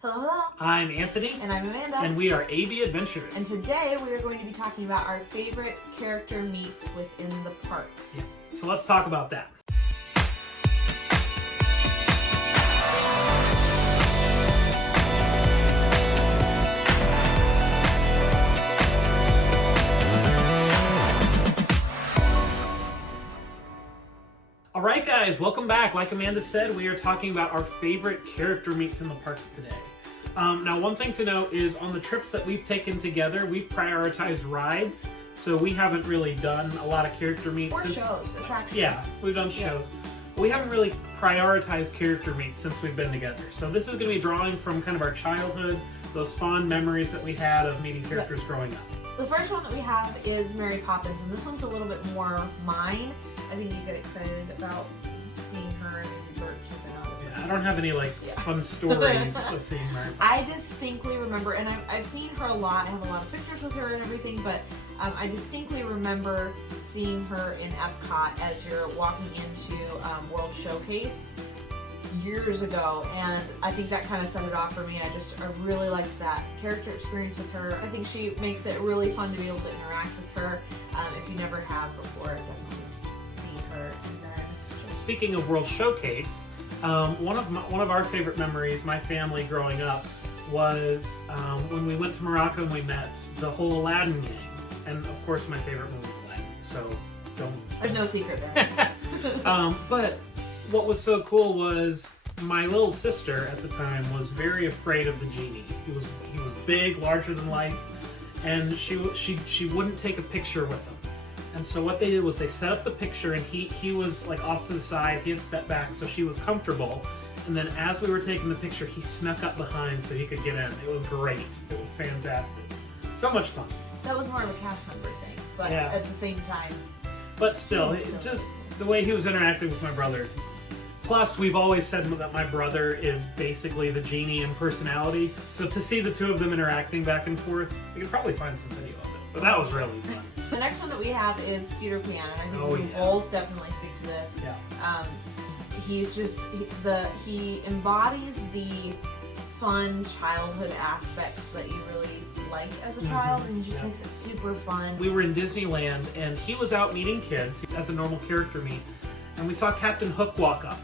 Hello, hello. I'm Anthony. And I'm Amanda. And we are AB Adventurers. And today we are going to be talking about our favorite character meets within the parks. Yeah. So let's talk about that. Alright guys, welcome back. Like Amanda said, we are talking about our favorite character meets in the parks today. Now one thing to note is on the trips that we've taken together, we've prioritized rides, so we haven't really done a lot of character meets. Or shows, attractions. Yeah, we've done shows. We haven't really prioritized character meets since we've been together. So this is going to be drawing from kind of our childhood, those fond memories that we had of meeting characters growing up. The first one that we have is Mary Poppins, and this one's a little bit more mine. I think you get excited about seeing her and maybe Bert jumping out. Yeah, I don't have any fun stories of seeing Mary Poppins. I distinctly remember, and I've seen her a lot. I have a lot of pictures with her and everything, but I distinctly remember seeing her in Epcot as you're walking into World Showcase years ago, and I think that kind of set it off for me. I really liked that character experience with her. I think she makes it really fun to be able to interact with her. If you never have before, definitely see her. And then, speaking of World Showcase, one of our favorite memories, my family growing up, was when we went to Morocco and we met the whole Aladdin gang. And of course, my favorite movie is Aladdin, so there's no secret there. But what was so cool was my little sister at the time was very afraid of the Genie. He was big, larger than life, and she wouldn't take a picture with him. And so what they did was they set up the picture, and he was like off to the side. He had stepped back so she was comfortable. And then as we were taking the picture, he snuck up behind so he could get in. It was great. It was fantastic. So much fun. That was more of a cast member thing, but at the same time. But still, just the way he was interacting with my brother. Plus, we've always said that my brother is basically the Genie in personality. So to see the two of them interacting back and forth, we could probably find some video of it. But that was really fun. The next one that we have is Pewter Piano. I think we both definitely speak to this. Yeah. He's just, he embodies the fun childhood aspects that you really like as a child, and he just makes it super fun. We were in Disneyland, and he was out meeting kids as a normal character meet, and we saw Captain Hook walk up.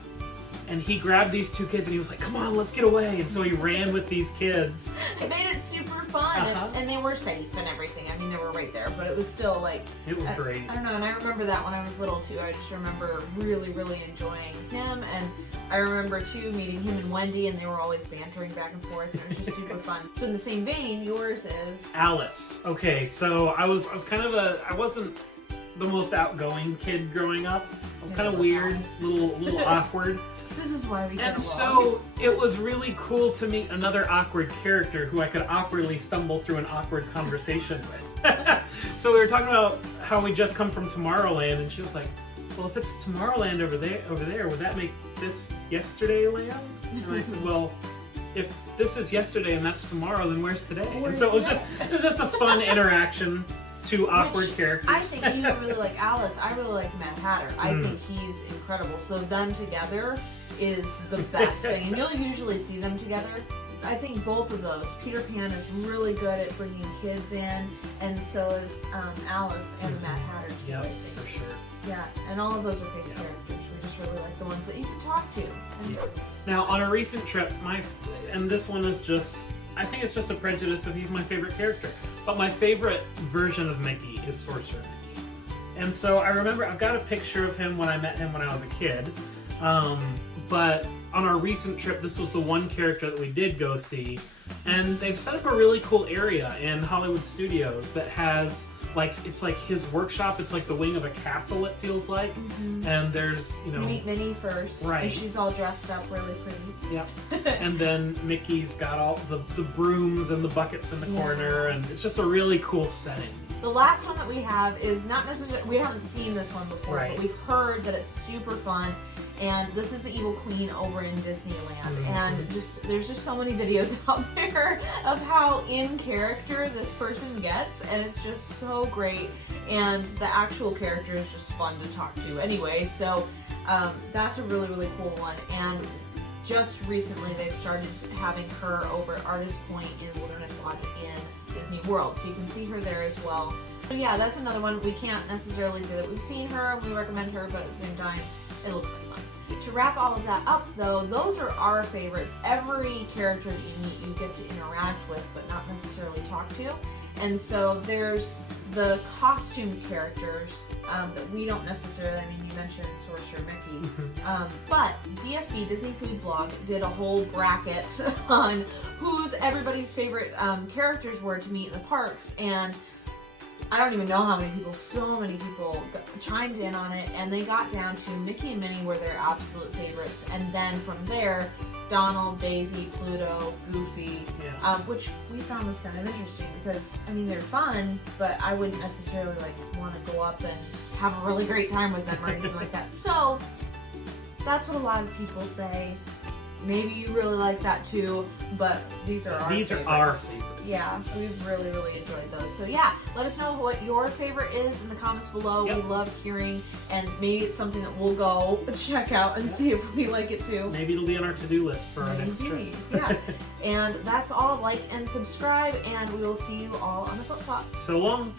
And he grabbed these two kids and he was like, come on, let's get away. And so he ran with these kids. It made it super fun. And they were safe and everything. I mean, they were right there, but it was still like... It was great. I don't know, and I remember that when I was little too. I just remember really, really enjoying him. And I remember too meeting him and Wendy, and they were always bantering back and forth. And it was just super fun. So in the same vein, yours is... Alice. Okay, so I was kind of I wasn't the most outgoing kid growing up. I was kind of weird, little awkward. This is why we get along. And so it was really cool to meet another awkward character who I could awkwardly stumble through an awkward conversation with. So we were talking about how we just come from Tomorrowland, and she was like, well, if it's Tomorrowland over there, would that make this Yesterdayland? And I said, well, if this is yesterday and that's tomorrow, then where's today? And so it was just a fun interaction. Two awkward characters. I think you really like Alice. I really like the Mad Hatter. I think he's incredible. So them together is the best thing. And you'll usually see them together. I think both of those. Peter Pan is really good at bringing kids in, and so is Alice and the Mad Hatter too, I think. For sure. Yeah, and all of those are face characters. We just really like the ones that you can talk to. Now, on a recent trip, and this one is just, I think it's just a prejudice of he's my favorite character. But my favorite version of Mickey is Sorcerer Mickey. And so I remember, I've got a picture of him when I met him when I was a kid. But on our recent trip, this was the one character that we did go see. And they've set up a really cool area in Hollywood Studios that has, it's like his workshop. It's like the wing of a castle, it feels like. And there's, You meet Minnie first. Right. And she's all dressed up really pretty. Yep. And then Mickey's got all the brooms and the buckets in the corner, and it's just a really cool setting. The last one that we have is not necessarily, we haven't seen this one before, but we've heard that it's super fun. And this is the Evil Queen over in Disneyland. And there's just so many videos out there of how in character this person gets, and it's just so great. And the actual character is just fun to talk to anyway. So that's a really, really cool one. And just recently they've started having her over at Artist Point in Wilderness Lodge in Disney World, so you can see her there as well. So yeah, that's another one. We can't necessarily say that we've seen her and we recommend her, but at the same time, it looks like fun. To wrap all of that up though, those are our favorites. Every character that you meet, you get to interact with, but not necessarily talk to. And so there's the costume characters that we don't necessarily, I mean, you mentioned Sorcerer Mickey, but DFB, Disney Food Blog, did a whole bracket on who's everybody's favorite characters were to meet in the parks, and I don't even know how many people, so many people chimed in on it, and they got down to Mickey and Minnie were their absolute favorites, and then from there, Donald, Daisy, Pluto, Goofy, which we found was kind of interesting because, I mean, they're fun, but I wouldn't necessarily like want to go up and have a really great time with them or anything like that. So that's what a lot of people say. Maybe you really like that too, but these are our favorites. Yeah, so we've really, really enjoyed those. So yeah, let us know what your favorite is in the comments below. Yep. We love hearing, and maybe it's something that we'll go check out and see if we like it too. Maybe it'll be on our to-do list for our next trip. Yeah. And that's all. Like and subscribe, and we will see you all on the flip flop. So long.